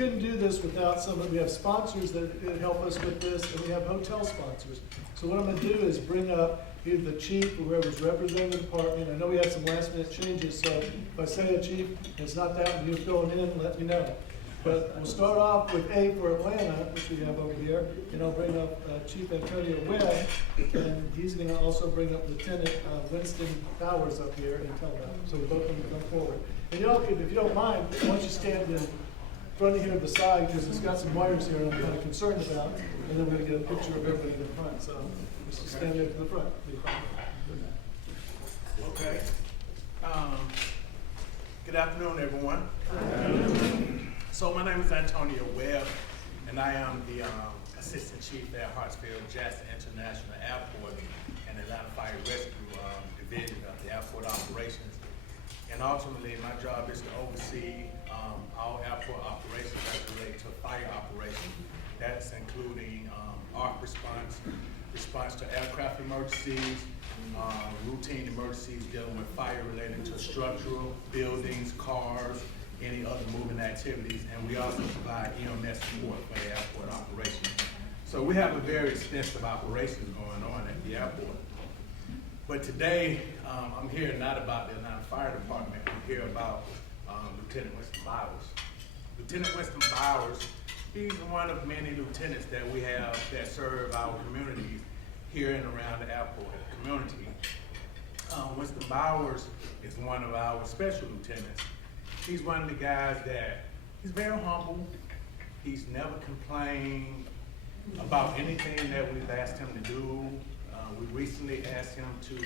couldn't do this without we have sponsors that help us with this, and we have hotel sponsors. So what I'm gonna do is bring up either the chief or whoever's representing the department. I know we had some last minute changes, so if I say a chief, and it's not that, and you're filling in, let me know. But we'll start off with A for Atlanta, which we have over here, and I'll bring up Chief Antonio Webb, and he's gonna also bring up Lieutenant Winston Bowers up here and tell them. So we both can come forward. And y'all could, if you don't mind, why don't you stand in front of here to the side, because it's got some wires here I'm kind of concerned about, and then we're gonna get a picture of everybody in the front, so just stand there to the front. Okay. Good afternoon, everyone. So my name is Antonio Webb, and I am the Assistant Chief at Hartsfield-Jackson International Airport and Atlanta Fire Rescue Division of the Airport Operations. And ultimately, my job is to oversee all airport operations that relate to fire operations. That's including ARC response to aircraft emergencies, routine emergencies dealing with fire related to structural, buildings, cars, any other moving activities, and we also provide EMS support for the airport operations. So we have a very extensive operations going on at the airport. But today, I'm here not about the Atlanta Fire Department, I'm here about Lieutenant Winston Bowers. Lieutenant Winston Bowers, he's one of many lieutenants that we have that serve our communities here and around the airport community. Winston Bowers is one of our special lieutenants. He's one of the guys that, he's very humble. He's never complained about anything that we've asked him to do. We recently asked him to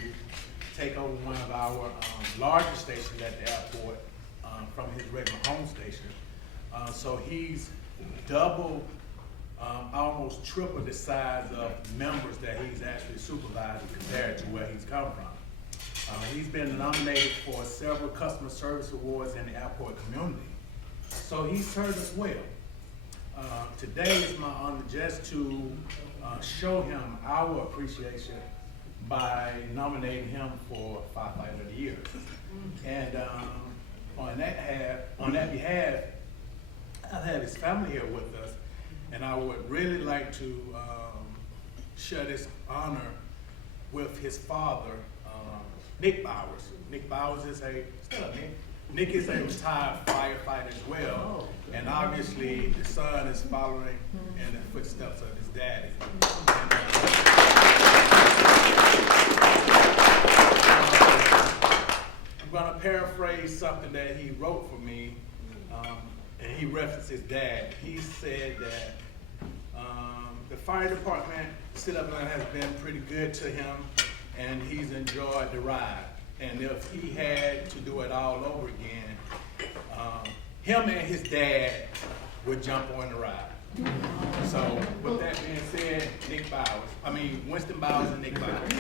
take over one of our larger stations at the airport from his regular home station. So he's double, almost triple the size of members that he's actually supervising compared to where he's come from. He's been nominated for several customer service awards in the airport community. So he served us well. Today is my honor just to show him our appreciation by nominating him for Firefighter of the Year. And on that behalf, I have his family here with us, and I would really like to share this honor with his father, Nick Bowers. Nick Bowers is Nick is a retired firefighter as well, and obviously the son is following in the footsteps of his daddy. I'm gonna paraphrase something that he wrote for me, and he referenced his dad. He said that the fire department, City of Atlanta, has been pretty good to him, and he's enjoyed the ride. And if he had to do it all over again, him and his dad would jump on the ride. So with that being said, Winston Bowers and Nick Bowers.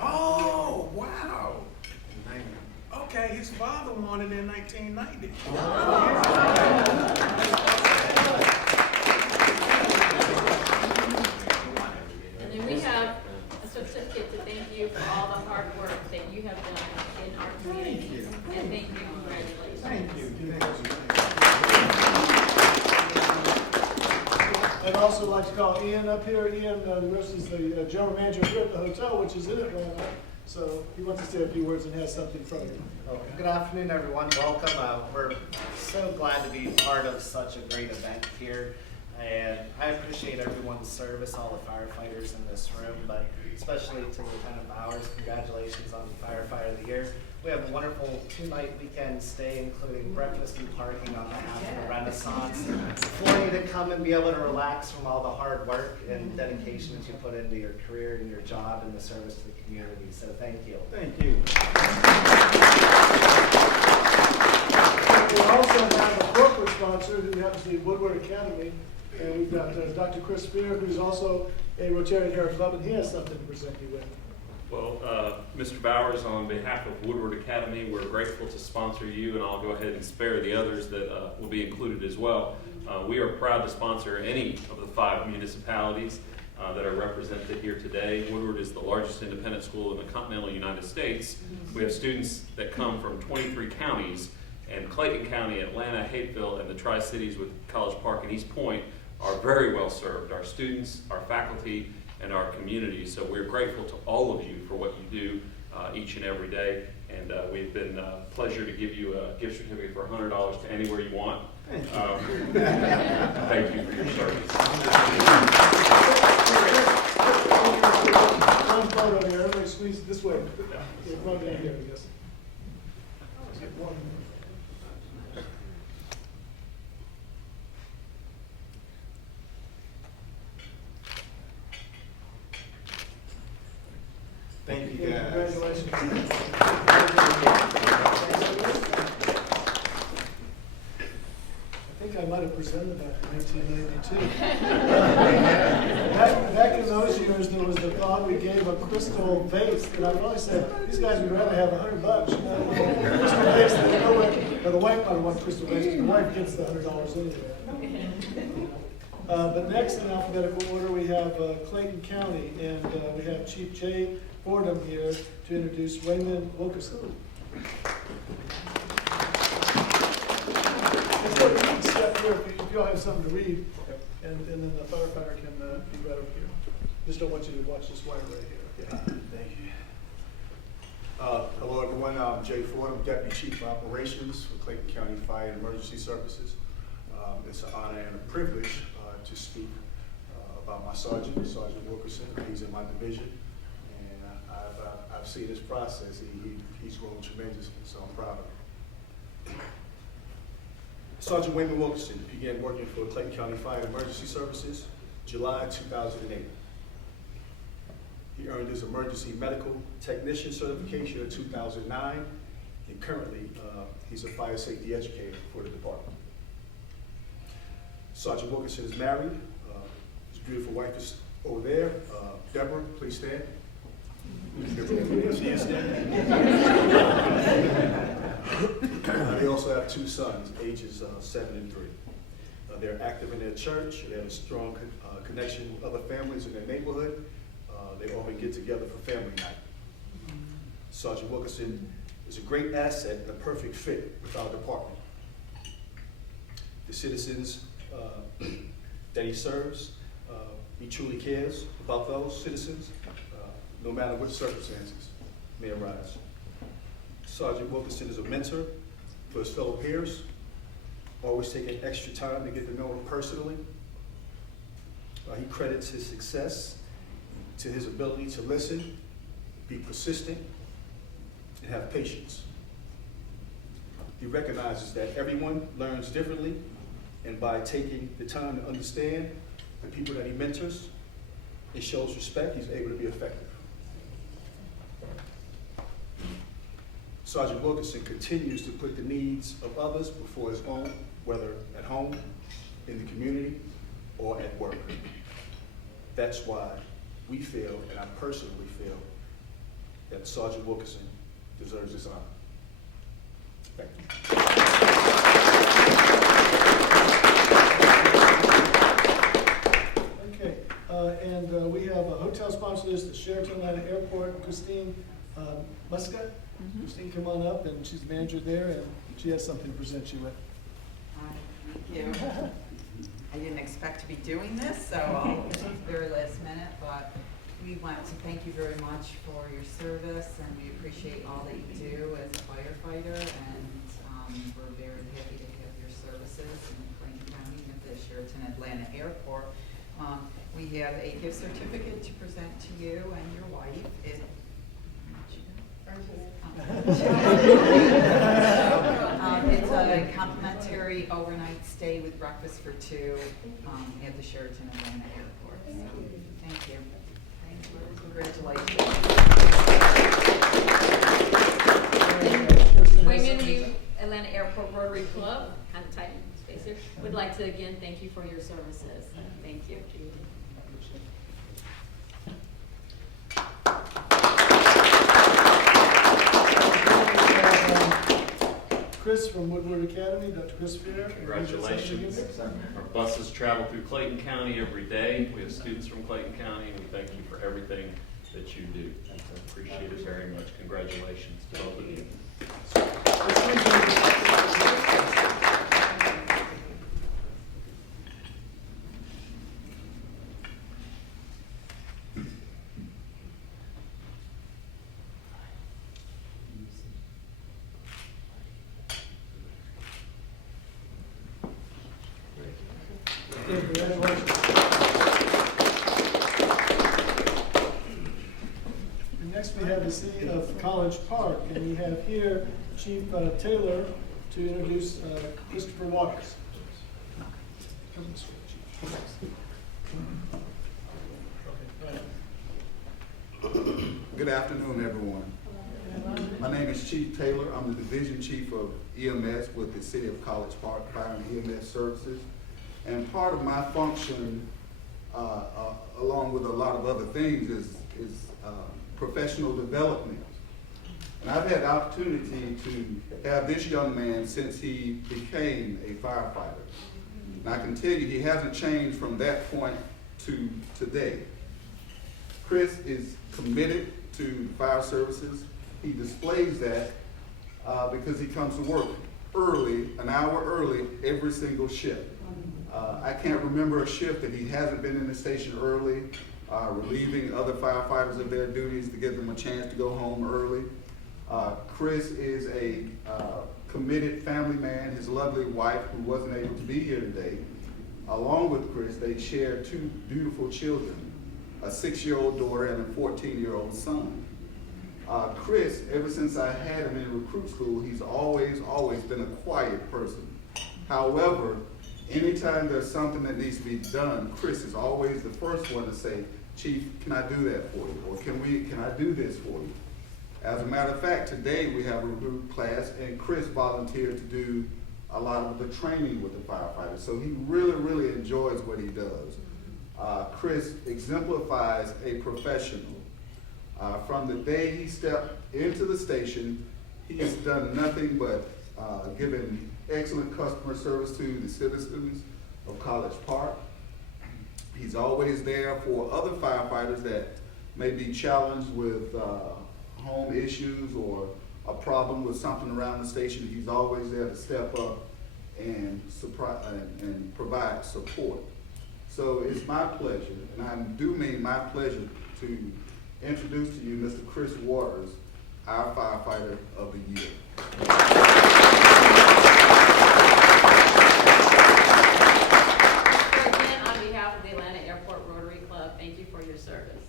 Oh, wow. Okay, his father won it in 1990. Certificate to thank you for all the hard work that you have done in our community. And thank you, congratulations. Thank you. I'd also like to call Ian up here. Ian, the rest is the general manager here at the hotel, which is in Atlanta. So he wants to say a few words and has something from you. Okay. Good afternoon, everyone. Welcome. We're so glad to be part of such a great event here. And I appreciate everyone's service, all the firefighters in this room, but especially to Lieutenant Bowers. Congratulations on the Firefighter of the Year. We have a wonderful 2-night weekend stay, including breakfast and parking on behalf of the Renaissance, for you to come and be able to relax from all the hard work and dedication that you put into your career and your job and the service to the community. So thank you. Thank you. We also have a corporate sponsor who happens to be Woodward Academy. And we've got Dr. Chris Spear, who's also a Rotary Club, and he has something to present you with. Well, Mr. Bowers, on behalf of Woodward Academy, we're grateful to sponsor you, and I'll go ahead and spare the others that will be included as well. We are proud to sponsor any of the 5 municipalities. that are represented here today. Woodward is the largest independent school in the continental United States. We have students that come from 23 counties, and Clayton County, Atlanta, Hapeville, and the Tri-Cities with College Park and East Point are very well served. Our students, our faculty, and our community. So we're grateful to all of you for what you do each and every day. And we've been pleasure to give you a gift certificate for $100 to anywhere you want. Thank you for your service. One photo here, everybody squeeze it this way. Yeah, run down here, I guess. Let's get one. Thank you, guys. Congratulations. I think I might have presented that in 1992. Back in those years, there was the thought we gave a crystal vase, and I probably said, these guys would rather have $100, you know, crystal vase. They know where, or the wife might want crystal vase, because the wife gets the $100 anyway. But next in alphabetical order, we have Clayton County, and we have Chief Jay Fordham here to introduce Raymond Wilkerson. Step here if you all have something to read, and then the firefighter can be right over here. Just don't want you to watch this wire right here. Okay. Thank you. Hello, everyone. I'm Jay Fordham, Deputy Chief of Operations for Clayton County Fire and Emergency Services. It's an honor and a privilege to speak about my sergeant, Sergeant Wilkerson. He's in my division, and I've seen his process. He's grown tremendously, so I'm proud of him. Sergeant Raymond Wilkerson began working for Clayton County Fire and Emergency Services July 2008. He earned his emergency medical technician certification in 2009, and currently he's a fire safety educator for the department. Sergeant Wilkerson is married. His beautiful wife is over there. Deborah, please stand. She is standing. They also have two sons, ages 7 and 3. They're active in their church. They have a strong connection with other families in their neighborhood. They often get together for family night. Sergeant Wilkerson is a great asset and a perfect fit with our department. The citizens that he serves, he truly cares about those citizens, no matter what circumstances may arise. Sergeant Wilkerson is a mentor for his fellow peers, always taking extra time to get to know him personally. He credits his success to his ability to listen, be persistent, and have patience. He recognizes that everyone learns differently, and by taking the time to understand the people that he mentors, he shows respect, he's able to be effective. Sergeant Wilkerson continues to put the needs of others before his own, whether at home, in the community, or at work. That's why we feel, and I personally feel, that Sergeant Wilkerson deserves this honor. Thank you. Okay, and we have a hotel sponsor list at Sheraton Atlanta Airport, Christine Muscat. Christine, come on up, and she's the manager there, and she has something to present you with. Hi, thank you. I didn't expect to be doing this, so I'll it's the very last minute, but we want to thank you very much for your service, and we appreciate all that you do as a firefighter, and we're very happy to have your services in Clayton County at the Sheraton Atlanta Airport. We have a gift certificate to present to you and your wife. It's a complimentary overnight stay with breakfast for two at the Sheraton Atlanta Airport. So, thank you. Thank you. Congratulations. Women Atlanta Airport Rotary Club, kind of tight space here, would like to again thank you for your services. Thank you. Chris from Woodward Academy, Dr. Chris Fair. Congratulations. Our buses travel through Clayton County every day. We have students from Clayton County, and we thank you for everything that you do. I appreciate it very much. Congratulations to both of you. Congratulations. And next we have the City of College Park, and we have here Chief Taylor to introduce Christopher Waters. Come this way, Chief. Okay, go ahead. Good afternoon, everyone. My name is Chief Taylor. I'm the Division Chief of EMS with the City of College Park Fire and EMS Services. And part of my function, along with a lot of other things, is professional development. And I've had the opportunity to have this young man since he became a firefighter. And I can tell you he hasn't changed from that point to today. Chris is committed to fire services. He displays that because he comes to work early, an hour early, every single shift. I can't remember a shift that he hasn't been in the station early, relieving other firefighters of their duties to give them a chance to go home early. Chris is a committed family man. His lovely wife, who wasn't able to be here today, along with Chris, they share two beautiful children, a 6-year-old daughter and a 14-year-old son. Chris, ever since I had him in recruit school, he's always been a quiet person. However, anytime there's something that needs to be done, Chris is always the first one to say, Chief, can I do that for you? Or can I do this for you? As a matter of fact, today we have a recruit class, and Chris volunteered to do a lot of the training with the firefighters. So he really enjoys what he does. Chris exemplifies a professional. From the day he stepped into the station, he has done nothing but giving excellent customer service to the citizens of College Park. He's always there for other firefighters that may be challenged with home issues or a problem with something around the station. He's always there to step up and provide support. So it's my pleasure, and I do mean my pleasure, to introduce to you Mr. Chris Waters, our Firefighter of the Year. So again, on behalf of the Atlanta Airport Rotary Club, thank you for your service.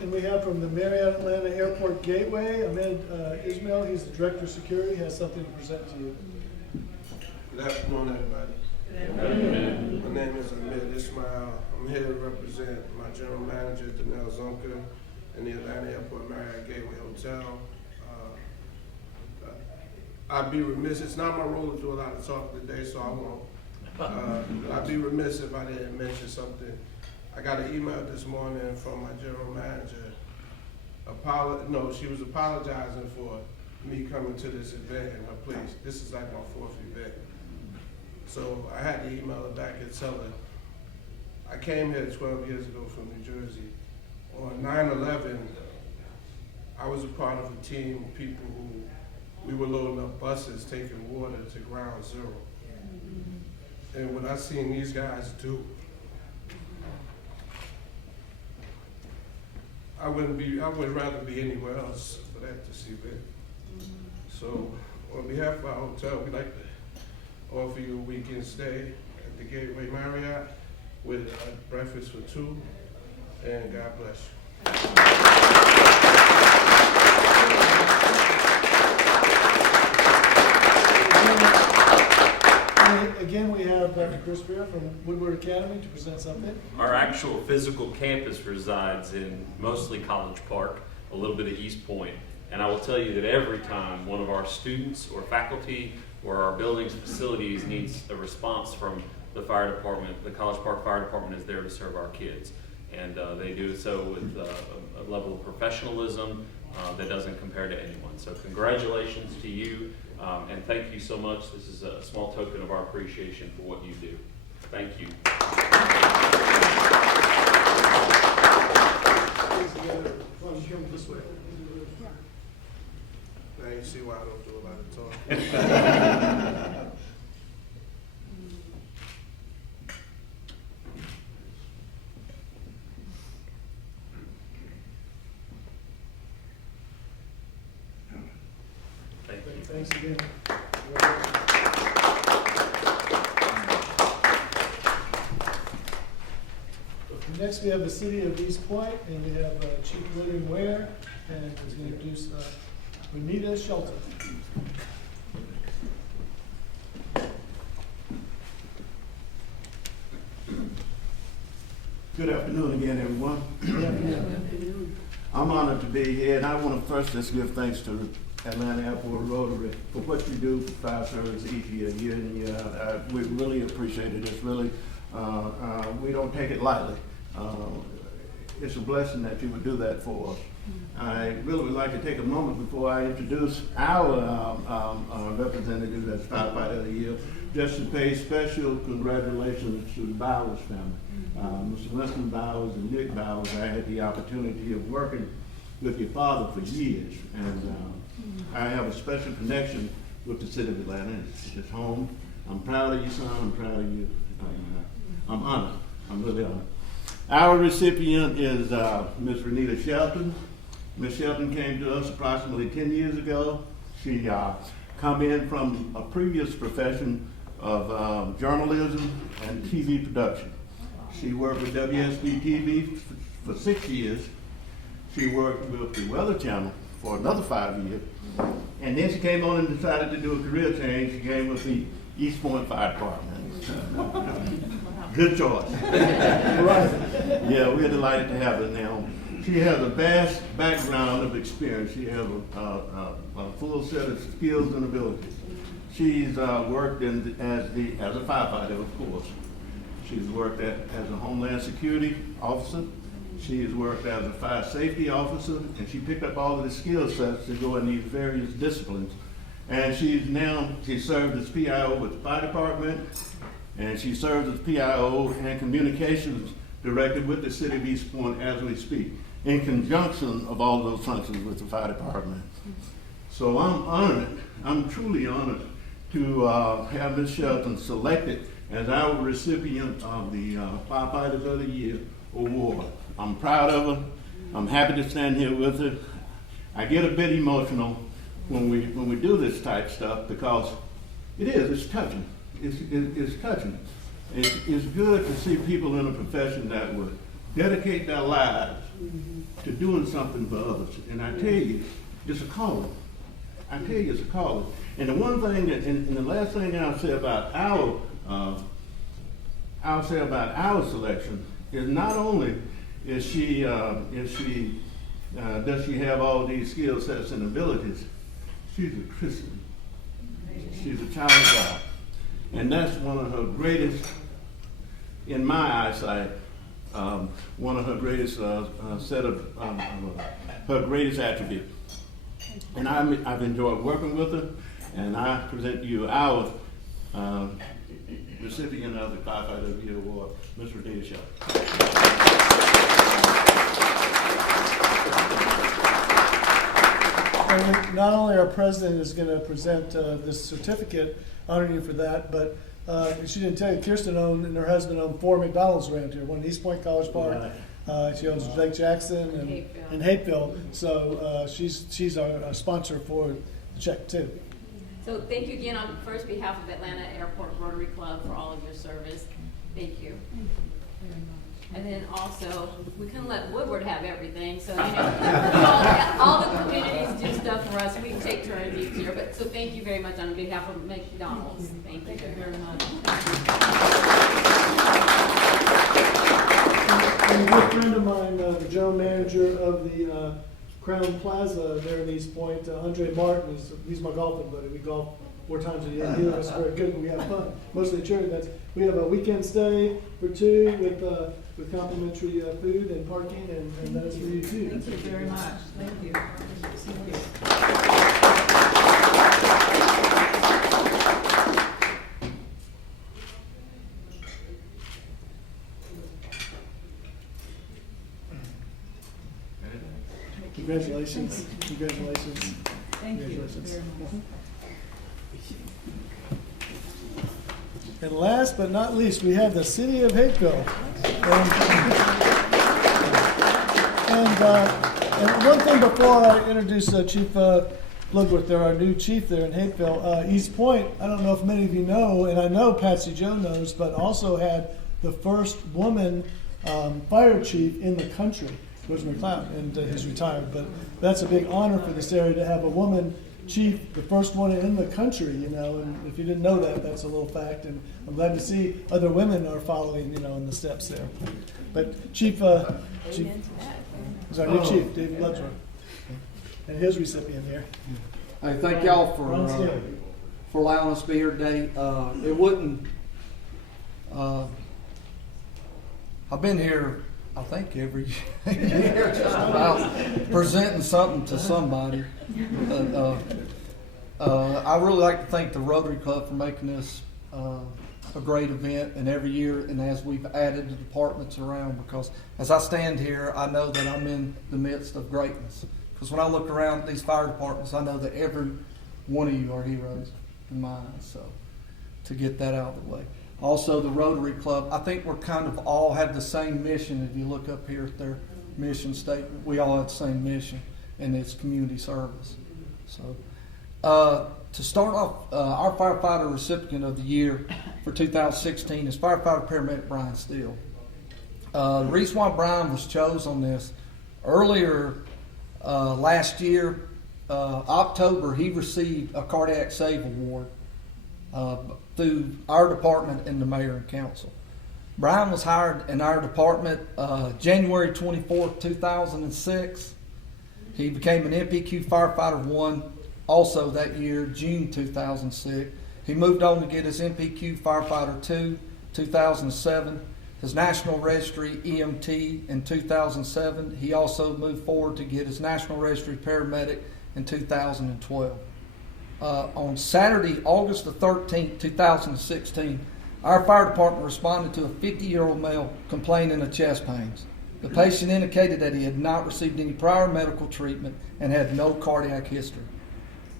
And we have from the Marriott Atlanta Airport Gateway, Ahmed Ismail. He's the Director of Security, has something to present to you. Good afternoon, everybody. My name is Ahmed Ismail. I'm here to represent my General Manager, Danelle Zonka, in the Atlanta Airport Marriott Gateway Hotel. I'd be remiss, it's not my role to do a lot of talking today, so I won't. I'd be remiss if I didn't mention something. I got an email this morning from my General Manager. She was apologizing for me coming to this event in her place. This is like my 4th event. So I had to email her back and tell her, I came here 12 years ago from New Jersey. On 9/11, I was a part of a team of people who, we were loading up buses, taking water to ground zero. And what I seen these guys do, I would rather be anywhere else for that to see it. So on behalf of our hotel, we'd like to offer you a weekend stay at the Gateway Marriott with breakfast for 2, and God bless you. Again, we have Dr. Chris Fair from Woodward Academy to present something. Our actual physical campus resides in mostly College Park, a little bit of East Point. And I will tell you that every time one of our students or faculty or our building's facilities needs a response from the fire department, the College Park Fire Department is there to serve our kids. and they do so with a level of professionalism that doesn't compare to anyone. So congratulations to you, and thank you so much. This is a small token of our appreciation for what you do. Thank you. Now you see why I don't do a lot of talking. Thank you. Thanks again. Next, we have the City of East Point, and we have Chief William Ware, and he's going to introduce Renita Shelton. Good afternoon again, everyone. I'm honored to be here, and I want to first just give thanks to Atlanta Airport Rotary for what you do for fire service each year in, year out. We really appreciate it. It's really, we don't take it lightly. It's a blessing that you would do that for us. I really would like to take a moment before I introduce our representative as Firefighter of the Year, just to pay special congratulations to the Bowers family. Mr. Winston Bowers and Nick Bowers, I had the opportunity of working with your father for years, and I have a special connection with the city of Atlanta. It's home. I'm proud of you, son. I'm proud of you. I'm honored. I'm really honored. Our recipient is Ms. Renita Shelton. Ms. Shelton came to us approximately 10 years ago. She come in from a previous profession of journalism and TV production. She worked with WSB TV for 6 years. She worked with the Weather Channel for another 5 years. And then she came on and decided to do a career change. She came with the East Point Fire Department. Good choice. Yeah, we're delighted to have her now. She has a vast background of experience. She has a full set of skills and abilities. She's worked as a firefighter, of course. She's worked as a Homeland Security officer. She's worked as a fire safety officer, and she picked up all of the skill sets to go in these various disciplines. And she served as PIO with the fire department, and she serves as PIO and communications director with the city of East Point as we speak, in conjunction of all those functions with the fire department. So I'm honored, I'm truly honored to have Ms. Shelton selected as our recipient of the Firefighters of the Year award. I'm proud of her. I'm happy to stand here with her. I get a bit emotional when we do this type stuff because it's touching. It's touching. It's good to see people in a profession that would dedicate their lives to doing something for others. And I tell you, it's a calling. I tell you, it's a calling. And the one thing and the last thing I'll say about our selection is not only does she have all these skill sets and abilities, she's a Christian. She's a child of God. And that's one of her greatest, in my eyesight, one of her greatest her greatest attributes. And I've enjoyed working with her, and I present to you our recipient of the Firefighter of the Year Award, Ms. Renita Shelton. And not only our president is going to present this certificate honoring you for that, but she didn't tell you, Kirsten and her husband own 4 McDonald's around here, one in East Point College Park. She owns Lake Jackson and Hapeville. So she's our sponsor for the check too. So thank you again on first behalf of Atlanta Airport Rotary Club for all of your service. Thank you. And then also, we couldn't let Woodward have everything, so all the communities do stuff for us. We can take turns each year, but so thank you very much on behalf of McDonald's. Thank you very much. And a good friend of mine, the general manager of the Crown Plaza there in East Point, Andre Martin, he's my golfing buddy. We golf 4 times a year. He and us are very good, and we have fun. Mostly charity events. We have a weekend stay for 2 with with complimentary food and parking, and that is for you too. Thank you very much. Thank you. Thank you. Congratulations. Congratulations. Thank you Congratulations. very much. And last but not least, we have the city of Hapeville. And one thing before I introduce Chief Bloodworth, there, our new chief there in Hapeville, East Point, I don't know if many of you know, and I know Patsy Joe knows, but also had the first woman fire chief in the country, Rosemary McLeod, and he's retired. But that's a big honor for this area to have a woman chief, the first one in the country, you know, and if you didn't know that, that's a little fact, and I'm glad to see other women are following, you know, in the steps there. But Chief is our new chief, David Bloodsworth, and his recipient here. Hey, thank y'all Ron Steele. for allowing us to be here today. It wouldn't, I've been here, I think, every year, just about presenting something to somebody. But, I really like to thank the Rotary Club for making this a great event, and every year, and as we've added the departments around, because as I stand here, I know that I'm in the midst of greatness. Because when I look around these fire departments, I know that every one of you are heroes in my eyes. So to get that out of the way. Also, the Rotary Club, I think we're kind of all have the same mission. If you look up here at their mission statement, we all have the same mission, and it's community service. So to start off, our firefighter recipient of the year for 2016 is firefighter paramedic Brian Steele. The reason why Brian was chosen on this, earlier last year, October, he received a cardiac save award through our department and the mayor and council. Brian was hired in our department January 24th, 2006. He became an NPQ Firefighter 1 also that year, June 2006. He moved on to get his NPQ Firefighter 2, 2007. His National Registry EMT in 2007. He also moved forward to get his National Registry Paramedic in 2012. On Saturday, August the 13th, 2016, our fire department responded to a 50-year-old male complaining of chest pains. The patient indicated that he had not received any prior medical treatment and had no cardiac history.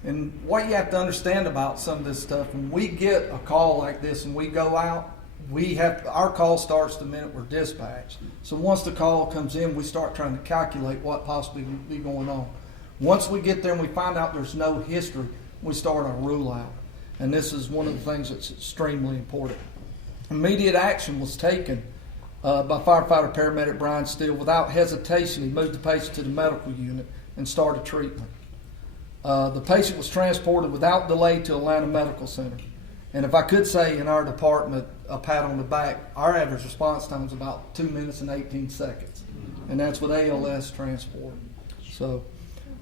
And what you have to understand about some of this stuff, when we get a call like this and we go out, our call starts the minute we're dispatched. So once the call comes in, we start trying to calculate what possibly would be going on. Once we get there and we find out there's no history, we start our rule out. And this is one of the things that's extremely important. Immediate action was taken by firefighter paramedic Brian Steele. Without hesitation, he moved the patient to the medical unit and started treatment. The patient was transported without delay to Atlanta Medical Center. And if I could say in our department, a pat on the back, our average response time is about 2 minutes and 18 seconds. And that's with ALS transport. So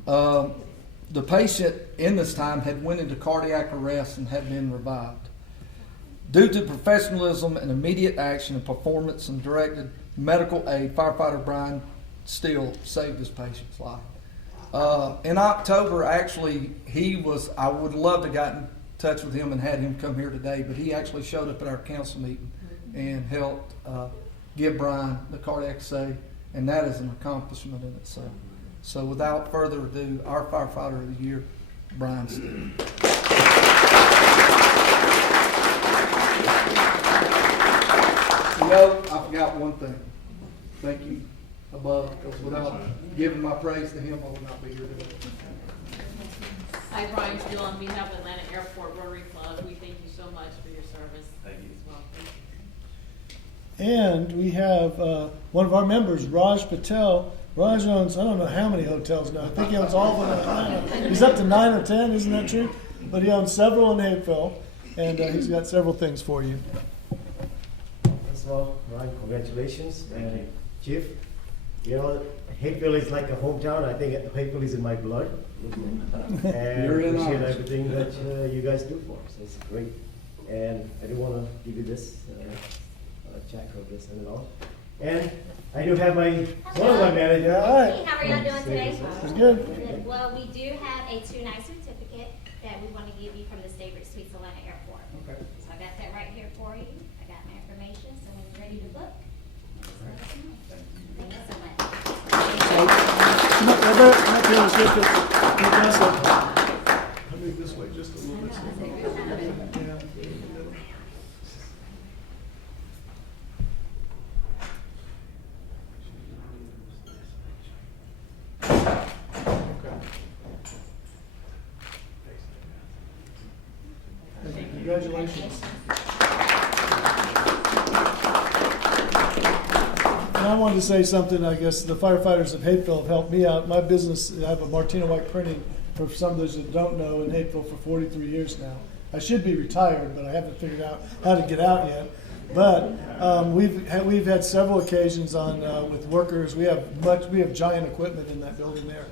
the patient in this time had went into cardiac arrest and had been revived. Due to professionalism and immediate action and performance and directed medical aid, firefighter Brian Steele saved this patient's life. In October, actually, I would love to have gotten in touch with him and had him come here today, but he actually showed up at our council meeting and helped give Brian the cardiac save, and that is an accomplishment in itself. So without further ado, our firefighter of the year, Brian Steele. I forgot one thing. Thank you above, because without giving my praise to him, I would not be here today. Hi, Brian Steele, on behalf of Atlanta Airport Rotary Club, we thank you so much for your service. Thank you. As well. Thank you. And we have one of our members, Raj Patel. Raj owns, I don't know how many hotels now. I think he owns all of them in Atlanta. He's up to 9 or 10, isn't that true? But he owns several in Hapeville, and he's got several things for you. First of all, Ron, congratulations. Chief, you know, Hapeville is like a hometown. I think Hapeville is in my blood. And You're in appreciate ours. everything that you guys do for us. It's great. And I do want to give you this check for this and all. And I do have one of my managers. All How are y'all doing today? It's good. Good. Well, we do have a 2-night certificate that we want to give you from the State Suites Atlanta Airport. Okay. So I got that right here for you. I got my information, so when you're ready to book, just let us know. Thank you so much. I'll move this way just a little bit. Yeah. Congratulations. And I wanted to say something. I guess the firefighters of Hapeville have helped me out. My business, I have a Martina White printing, for some of those that don't know, in Hapeville for 43 years now. I should be retired, but I haven't figured out how to get out yet. But we've had several occasions on with workers. We have giant equipment in that building there.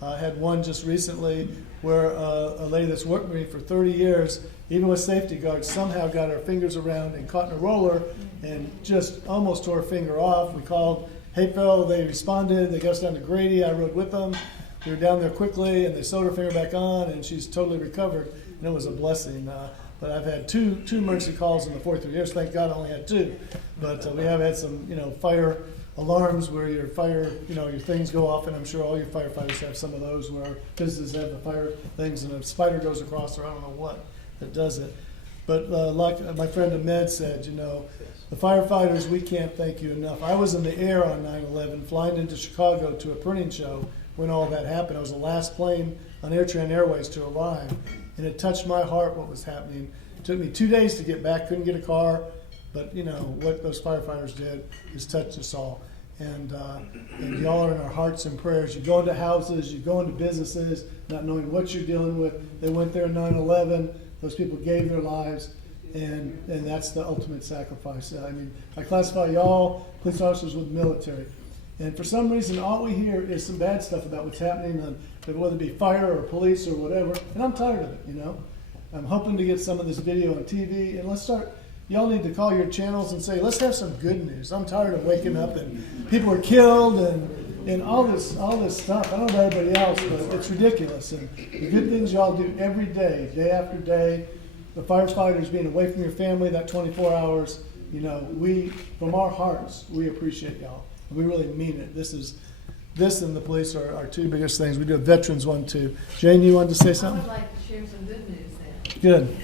I had one just recently where a lady that's worked with me for 30 years, even with safety guards, somehow got her fingers around and caught in a roller and just almost tore her finger off. We called Hapeville, they responded, they got us down to Grady, I rode with them. We were down there quickly and they sewed her finger back on and she's totally recovered, and it was a blessing. But I've had two emergency calls in the 43 years. Thank God I only had 2. But we have had some, fire alarms where your fire, your things go off, and I'm sure all your firefighters have some of those where businesses have the fire things and a spider goes across, or I don't know what that does it. But like my friend Ahmed said, the firefighters, we can't thank you enough. I was in the air on 9/11, flying into Chicago to a printing show when all that happened. I was the last plane on AirTran Airways to arrive, and it touched my heart what was happening. It took me 2 days to get back, couldn't get a car, but what those firefighters did has touched us all. And y'all are in our hearts and prayers. You go into houses, you go into businesses, not knowing what you're dealing with. They went there in 9/11. Those people gave their lives, and that's the ultimate sacrifice. I classify y'all, police officers, with the military. And for some reason, all we hear is some bad stuff about what's happening, whether it be fire or police or whatever. And I'm tired of it, I'm hoping to get some of this video on TV, and let's start. Y'all need to call your channels and say, let's have some good news. I'm tired of waking up and people are killed and all this stuff. I don't know about everybody else, but it's ridiculous. And the good things y'all do every day, day after day, the firefighters being away from your family, that 24 hours, we, from our hearts, we appreciate y'all. We really mean it. This and the police are our 2 biggest things. We do a veterans one too. Jane, you wanted to say something? I would like to share some good news then. Good.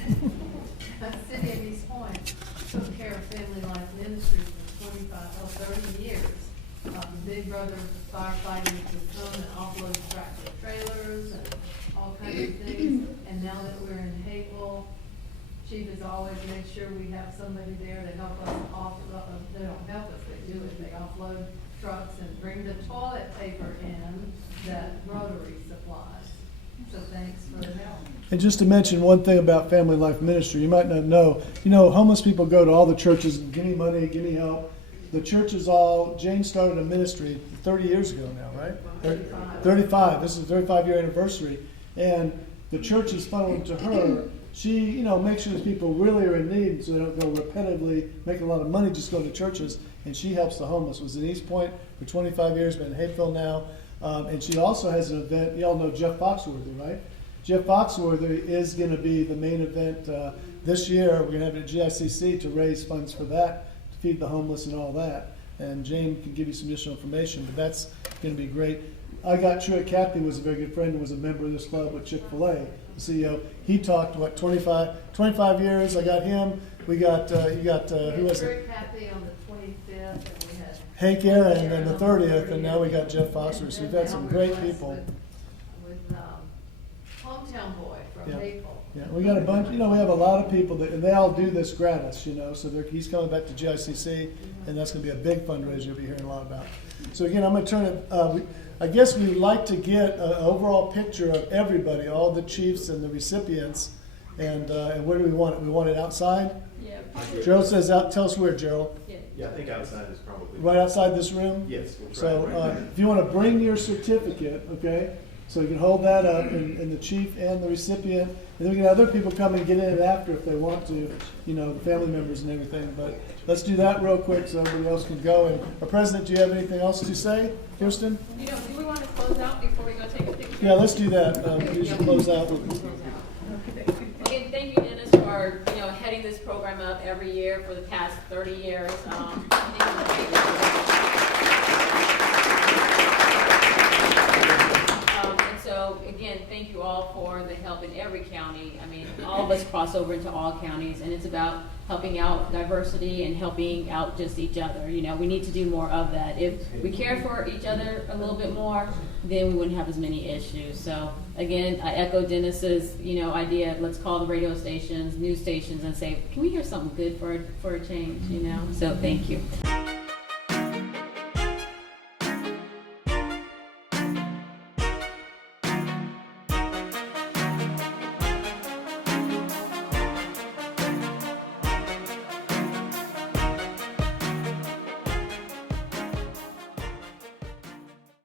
The city of East Point took care of Family Life Ministry for 30 years. Big Brother firefighters would come and offload tractor trailers and all kinds of things. And now that we're in Hapeville, Chief has always made sure we have somebody there to help us offload. They don't help us, they do it. They offload trucks and bring the toilet paper in that Rotary supplies. So thanks for the help. And just to mention one thing about Family Life Ministry, you might not know, homeless people go to all the churches and give me money, give me help. The churches Jane started a ministry 30 years ago now, right? 35. This is the 35-year anniversary. And the church is funneled to her. She, makes sure that people really are in need so they don't go repetitively, make a lot of money just going to churches. And she helps the homeless. Was in East Point for 25 years, been in Hapeville now. And she also has an event. Y'all know Jeff Foxworthy, right? Jeff Foxworthy is going to be the main event this year. We're going to have it at GICC to raise funds for that, to feed the homeless and all that. And Jane can give you some additional information, but that's going to be great. I got Truett Cathy was a very good friend and was a member of this club with Chick-fil-A, the CEO. He talked, 25 years. I got him. We got, who was it? Truett Cathy on the 25th, and we had Hank Aaron on the 30th, and now we got Jeff Foxworthy. So we've had some great people. With Hometown Boy from Hapeville. Yeah, we got a bunch, we have a lot of people and they all do this gratis, so he's coming back to GICC, and that's going to be a big fundraiser you'll be hearing a lot about. So again, I'm going to turn it, I guess we'd like to get an overall picture of everybody, all the chiefs and the recipients, and where do we want it? We want it outside? Yeah. Gerald says out, tell us where, Gerald. Yeah, I think outside is probably. Right outside this room? Yes. We'll try So right there. if you want to bring your certificate, okay, So you can hold that up, and the chief and the recipient, and then we can have other people come and get in it after if they want to, you know, the family members and everything. But let's do that real quick so everybody else can go. And President, do you have anything else to say, Kirsten? You know, do we want to close out before we go take a picture? Yeah, let's do that. We should close out with. Again, thank you, Dennis, for, you know, heading this program up every year for the past 30 years. And so, again, thank you all for the help in every county. I mean, all of us cross over into all counties, and it's about helping out diversity and helping out just each other. You know, we need to do more of that. If we care for each other a little bit more, then we wouldn't have as many issues. So again, I echo Dennis's, you know, idea. Let's call the radio stations, news stations, and say, can we hear something good for a change? You know. So thank you.